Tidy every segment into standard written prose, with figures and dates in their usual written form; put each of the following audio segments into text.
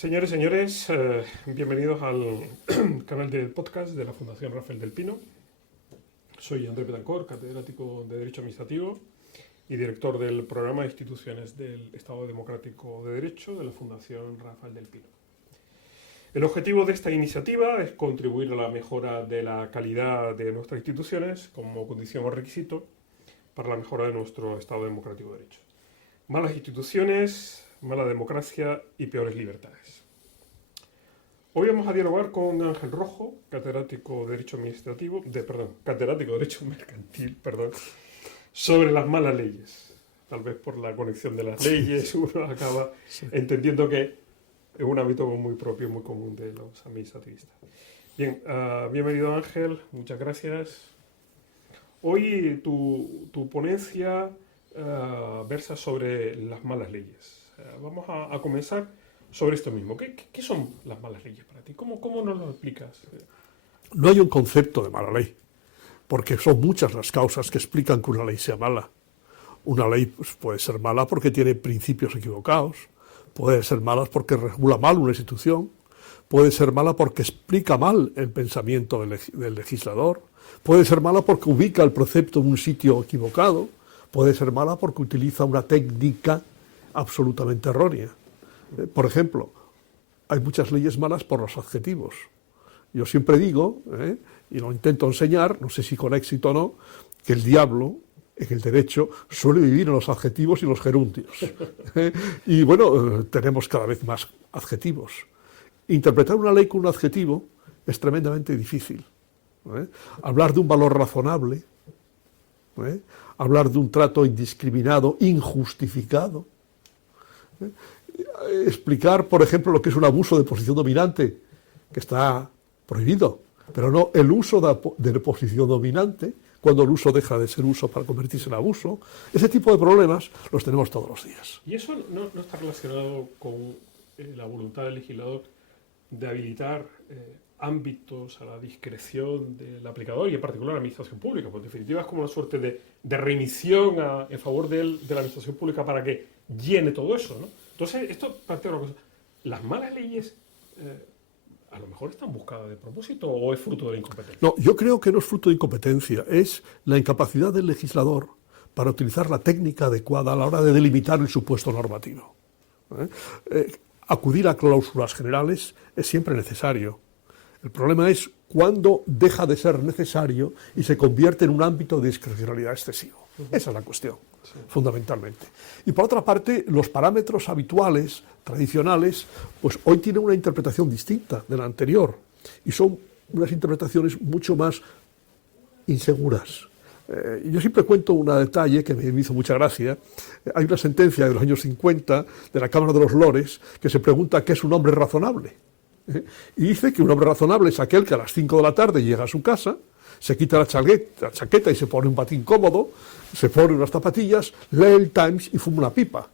Señores, señores, bienvenidos al canal del podcast de la Fundación Rafael del Pino. Soy Andrés Betancourt, catedrático de Derecho Administrativo y director del programa de instituciones del Estado Democrático de Derecho de la Fundación Rafael del Pino. El objetivo de esta iniciativa es contribuir a la mejora de la calidad de nuestras instituciones como condición o requisito para la mejora de nuestro Estado Democrático de Derecho. Malas instituciones, mala democracia y peores libertades. Hoy vamos a dialogar con Ángel Rojo, catedrático de Derecho catedrático de Derecho Mercantil, sobre las malas leyes. Tal vez por la conexión de las leyes uno acaba entendiendo que es un hábito muy propio y muy común de los administrativistas. Bien, bienvenido Ángel, muchas gracias. Hoy tu ponencia versa sobre las malas leyes. Vamos a comenzar sobre esto mismo. ¿Qué son las malas leyes para ti? ¿Cómo nos lo explicas? No hay un concepto de mala ley, porque son muchas las causas que explican que una ley sea mala. Una ley puede ser mala porque tiene principios equivocados, puede ser mala porque regula mal una institución, puede ser mala porque explica mal el pensamiento del legislador, puede ser mala porque ubica el precepto en un sitio equivocado, puede ser mala porque utiliza una técnica absolutamente errónea. Por ejemplo, hay muchas leyes malas por los adjetivos. Yo siempre digo, y lo intento enseñar, no sé si con éxito o no, que el diablo en el derecho suele vivir en los adjetivos y los gerundios. Y bueno, tenemos cada vez más adjetivos. Interpretar una ley con un adjetivo es tremendamente difícil. Hablar de un valor razonable, hablar de un trato indiscriminado, injustificado, explicar, por ejemplo, lo que es un abuso de posición dominante, que está prohibido, pero no el uso de posición dominante, cuando el uso deja de ser uso para convertirse en abuso. Ese tipo de problemas los tenemos todos los días. ¿Y eso no está relacionado con la voluntad del legislador de habilitar ámbitos a la discreción del aplicador y en particular a la administración pública? Pues en definitiva es como una suerte de remisión en favor de la administración pública para que llene todo eso, ¿no? Entonces, esto plantea una cosa. ¿Las malas leyes a lo mejor están buscadas de propósito o es fruto de la incompetencia? No, yo creo que no es fruto de incompetencia, es la incapacidad del legislador para utilizar la técnica adecuada a la hora de delimitar el supuesto normativo. Acudir a cláusulas generales es siempre necesario. El problema es cuando deja de ser necesario y se convierte en un ámbito de discrecionalidad excesivo. Esa es la cuestión, fundamentalmente. Y por otra parte, los parámetros habituales, tradicionales, pues hoy tienen una interpretación distinta de la anterior y son unas interpretaciones mucho más inseguras. Yo siempre cuento un detalle que me hizo mucha gracia. Hay una sentencia de los años 50 de la Cámara de los Lores que se pregunta qué es un hombre razonable. Y dice que un hombre razonable es aquel que a las 5 de la tarde llega a su casa, se quita la chaqueta y se pone un patín cómodo, se pone unas zapatillas, lee el Times y fuma una pipa.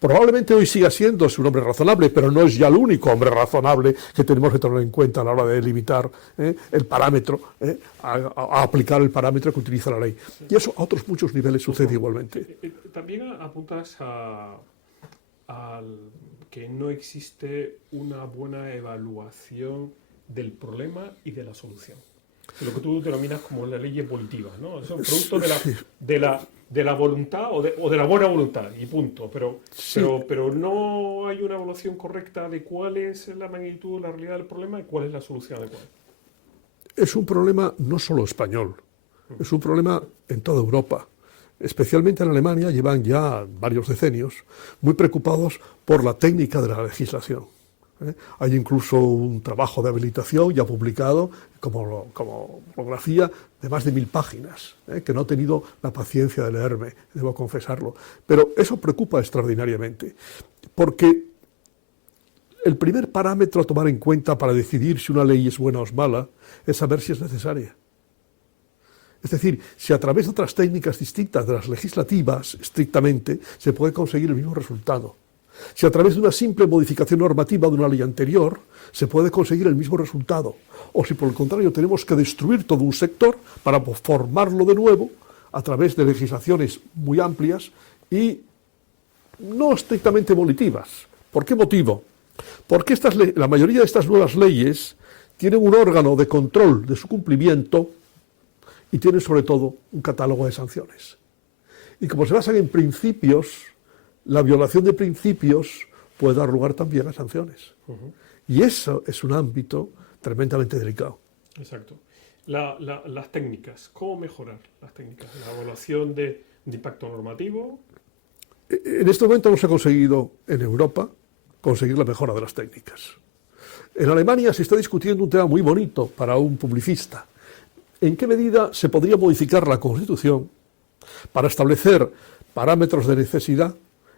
Probablemente hoy siga siendo un hombre razonable, pero no es ya el único hombre razonable que tenemos que tener en cuenta a la hora de delimitar el parámetro, a aplicar el parámetro que utiliza la ley. Y eso a otros muchos niveles sucede igualmente. También apuntas al que no existe una buena evaluación del problema y de la solución. Lo que tú denominas como las leyes volitivas, ¿no? Son producto de la voluntad o de la buena voluntad, y punto. Pero no hay una evaluación correcta de cuál es la magnitud, la realidad del problema y cuál es la solución adecuada. Es un problema no solo español, es un problema en toda Europa. Especialmente en Alemania llevan ya varios decenios muy preocupados por la técnica de la legislación. Hay incluso un trabajo de habilitación ya publicado como monografía de más de 1000 páginas, que no he tenido la paciencia de leerme, debo confesarlo. Pero eso preocupa extraordinariamente, porque el primer parámetro a tomar en cuenta para decidir si una ley es buena o es mala es saber si es necesaria. Es decir, si a través de otras técnicas distintas de las legislativas, estrictamente, se puede conseguir el mismo resultado. Si a través de una simple modificación normativa de una ley anterior se puede conseguir el mismo resultado, o si por el contrario tenemos que destruir todo un sector para formarlo de nuevo a través de legislaciones muy amplias y no estrictamente volitivas. ¿Por qué motivo? Porque la mayoría de estas nuevas leyes tienen un órgano de control de su cumplimiento y tienen sobre todo un catálogo de sanciones. Y como se basan en principios, la violación de principios puede dar lugar también a sanciones. Y eso es un ámbito tremendamente delicado. Exacto. Las técnicas, ¿cómo mejorar las técnicas? La evaluación de impacto normativo. En este momento hemos conseguido en Europa conseguir la mejora de las técnicas. En Alemania se está discutiendo un tema muy bonito para un publicista. ¿En qué medida se podría modificar la Constitución para establecer parámetros de necesidad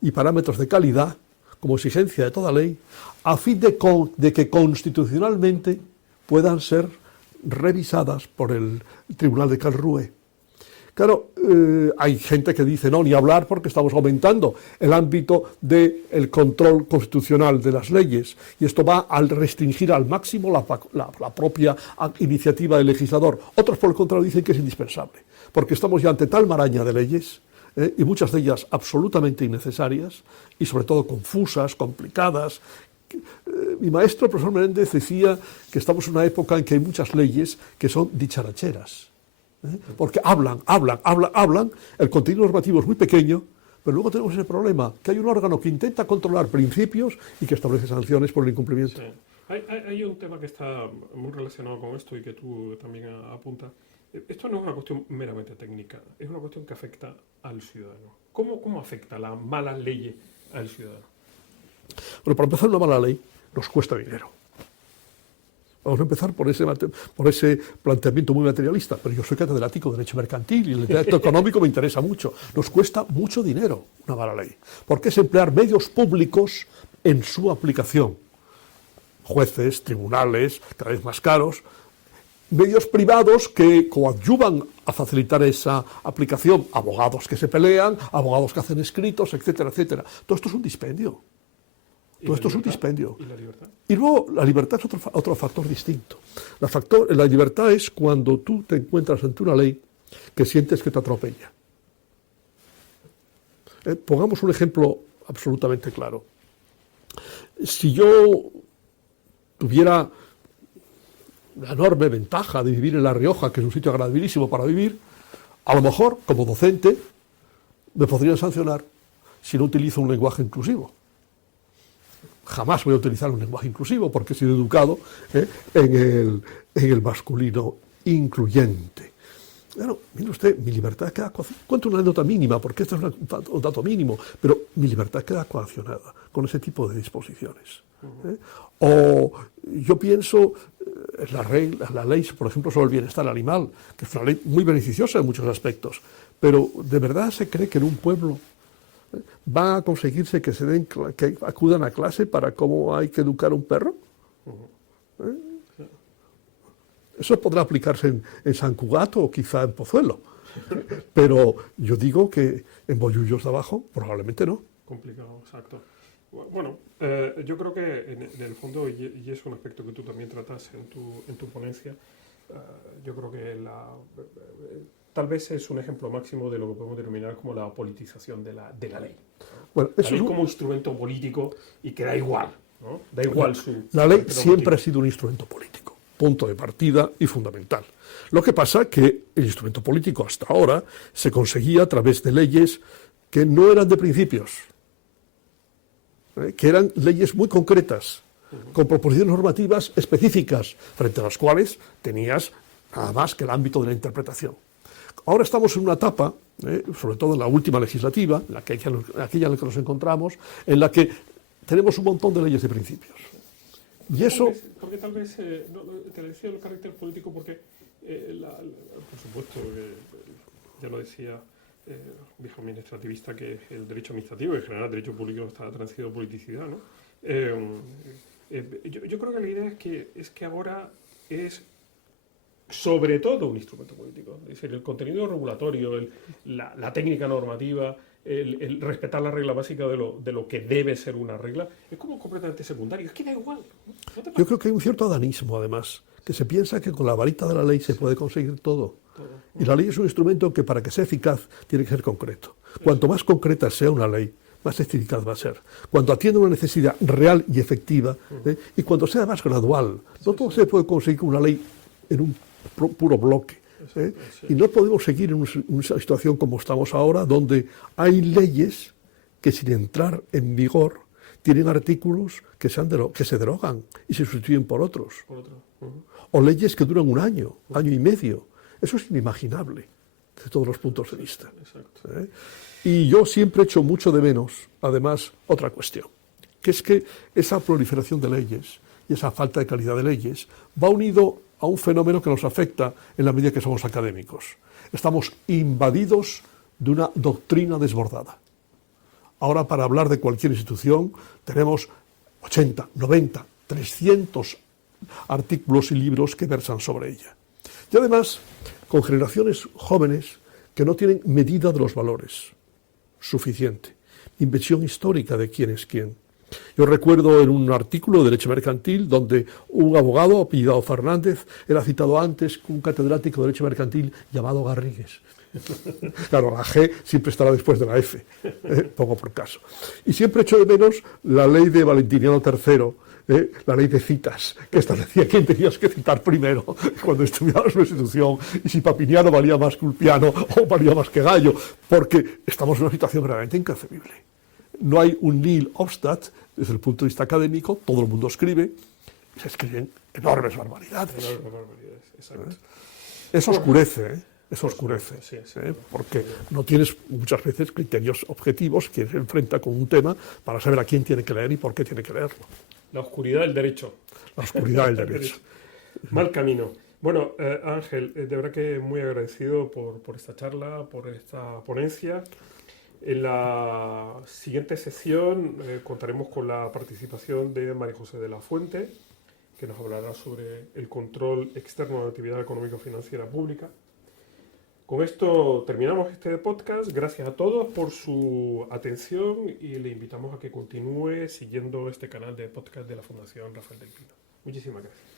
y parámetros de calidad como exigencia de toda ley, a fin de que constitucionalmente puedan ser revisadas por el Tribunal de Karlsruhe? Claro, hay gente que dice, no, ni hablar porque estamos aumentando el ámbito del control constitucional de las leyes y esto va a restringir al máximo la propia iniciativa del legislador. Otros, por el contrario, dicen que es indispensable, porque estamos ya ante tal maraña de leyes y muchas de ellas absolutamente innecesarias y sobre todo confusas, complicadas. Mi maestro, el profesor Menéndez, decía que estamos en una época en que hay muchas leyes que son dicharacheras. Porque hablan, el contenido normativo es muy pequeño, pero luego tenemos ese problema, que hay un órgano que intenta controlar principios y que establece sanciones por el incumplimiento. Sí. Hay un tema que está muy relacionado con esto y que tú también apuntas. Esto no es una cuestión meramente técnica, es una cuestión que afecta al ciudadano. ¿Cómo afecta la mala ley al ciudadano? Bueno, para empezar, una mala ley nos cuesta dinero. Vamos a empezar por ese planteamiento muy materialista, pero yo soy catedrático de Derecho Mercantil y el derecho económico me interesa mucho. Nos cuesta mucho dinero una mala ley, porque es emplear medios públicos en su aplicación. Jueces, tribunales, cada vez más caros, medios privados que coadyuvan a facilitar esa aplicación, abogados que se pelean, abogados que hacen escritos, etcétera, etcétera. Todo esto es un dispendio. Todo esto es un dispendio. ¿Y la libertad? Y luego la libertad es otro factor distinto. La libertad es cuando tú te encuentras ante una ley que sientes que te atropella. Pongamos un ejemplo absolutamente claro. Si yo tuviera la enorme ventaja de vivir en La Rioja, que es un sitio agradabilísimo para vivir, a lo mejor, como docente, me podrían sancionar si no utilizo un lenguaje inclusivo. Jamás voy a utilizar un lenguaje inclusivo porque he sido educado en el masculino incluyente. Bueno, mire usted, mi libertad queda coaccionada. Cuento una anécdota mínima, porque esto es un dato mínimo, pero mi libertad queda coaccionada con ese tipo de disposiciones. O yo pienso la ley, por ejemplo, sobre el bienestar animal, que es una ley muy beneficiosa en muchos aspectos, pero ¿de verdad se cree que en un pueblo va a conseguirse que que acudan a clase para cómo hay que educar a un perro? Eso podrá aplicarse en San Cugato o quizá en Pozuelo, pero yo digo que en Bollullos de Abajo probablemente no. Complicado, exacto. Bueno, yo creo que en el fondo, y es un aspecto que tú también tratas en tu ponencia, yo creo que tal vez es un ejemplo máximo de lo que podemos denominar como la politización de la ley. Bueno, la ley como instrumento político y que da igual, ¿no? Da igual La ley siempre ha sido un instrumento político, punto de partida y fundamental. Lo que pasa es que el instrumento político hasta ahora se conseguía a través de leyes que no eran de principios, que eran leyes muy concretas, con proposiciones normativas específicas, frente a las cuales tenías nada más que el ámbito de la interpretación. Ahora estamos en una etapa, sobre todo en la última legislativa, en aquella en la que nos encontramos, en la que tenemos un montón de leyes de principios. Y eso... Porque tal vez, te decía el carácter político porque, por supuesto, ya lo decía viejo administrativista, que el derecho administrativo y en general el derecho público está transitado politicidad, ¿no? Yo creo que la idea es que ahora es sobre todo un instrumento político. Es decir, el contenido regulatorio, la técnica normativa, el respetar la regla básica de lo que debe ser una regla, es como completamente secundario. Es que da igual. ¿No? Yo creo que hay un cierto adanismo, además, que se piensa que con la varita de la ley se puede conseguir todo. Y la ley es un instrumento que para que sea eficaz tiene que ser concreto. Cuanto más concreta sea una ley, más eficaz va a ser. Cuando atiende una necesidad real y efectiva, y cuando sea más gradual. No todo se puede conseguir con una ley en un puro bloque. Y no podemos seguir en una situación como estamos ahora, donde hay leyes que sin entrar en vigor tienen artículos que se derogan y se sustituyen por otros. O leyes que duran un año y medio. Eso es inimaginable desde todos los puntos de vista. Y yo siempre echo mucho de menos, además, otra cuestión, que es que esa proliferación de leyes y esa falta de calidad de leyes va unido a un fenómeno que nos afecta en la medida que somos académicos. Estamos invadidos de una doctrina desbordada. Ahora, para hablar de cualquier institución, tenemos 80, 90, 300 artículos y libros que versan sobre ella. Y además, con generaciones jóvenes que no tienen medida de los valores suficiente, inversión histórica de quién es quién. Yo recuerdo en un artículo de Derecho Mercantil donde un abogado apellidado Fernández era citado antes que un catedrático de Derecho Mercantil llamado Garrigues. Claro, la G siempre estará después de la F, pongo por caso. Y siempre echo de menos la ley de Valentiniano III, la ley de citas, que establecía quién tenías que citar primero cuando estudiabas una institución, y si Papiniano valía más que Ulpiano o valía más que Gallo, porque estamos en una situación realmente inconcebible. No hay un nihil obstat desde el punto de vista académico, todo el mundo escribe, y se escriben enormes barbaridades. Exacto. Eso oscurece, Eso oscurece, sí. porque no tienes muchas veces criterios objetivos que se enfrenta con un tema para saber a quién tiene que leer y por qué tiene que leerlo. La oscuridad del derecho. La oscuridad del derecho. Mal camino. Bueno, Ángel, de verdad que muy agradecido por esta charla, por esta ponencia. En la siguiente sesión contaremos con la participación de María José de la Fuente, que nos hablará sobre el control externo de la actividad económico-financiera pública. Con esto terminamos este podcast. Gracias a todos por su atención y le invitamos a que continúe siguiendo este canal de podcast de la Fundación Rafael del Pino. Muchísimas gracias.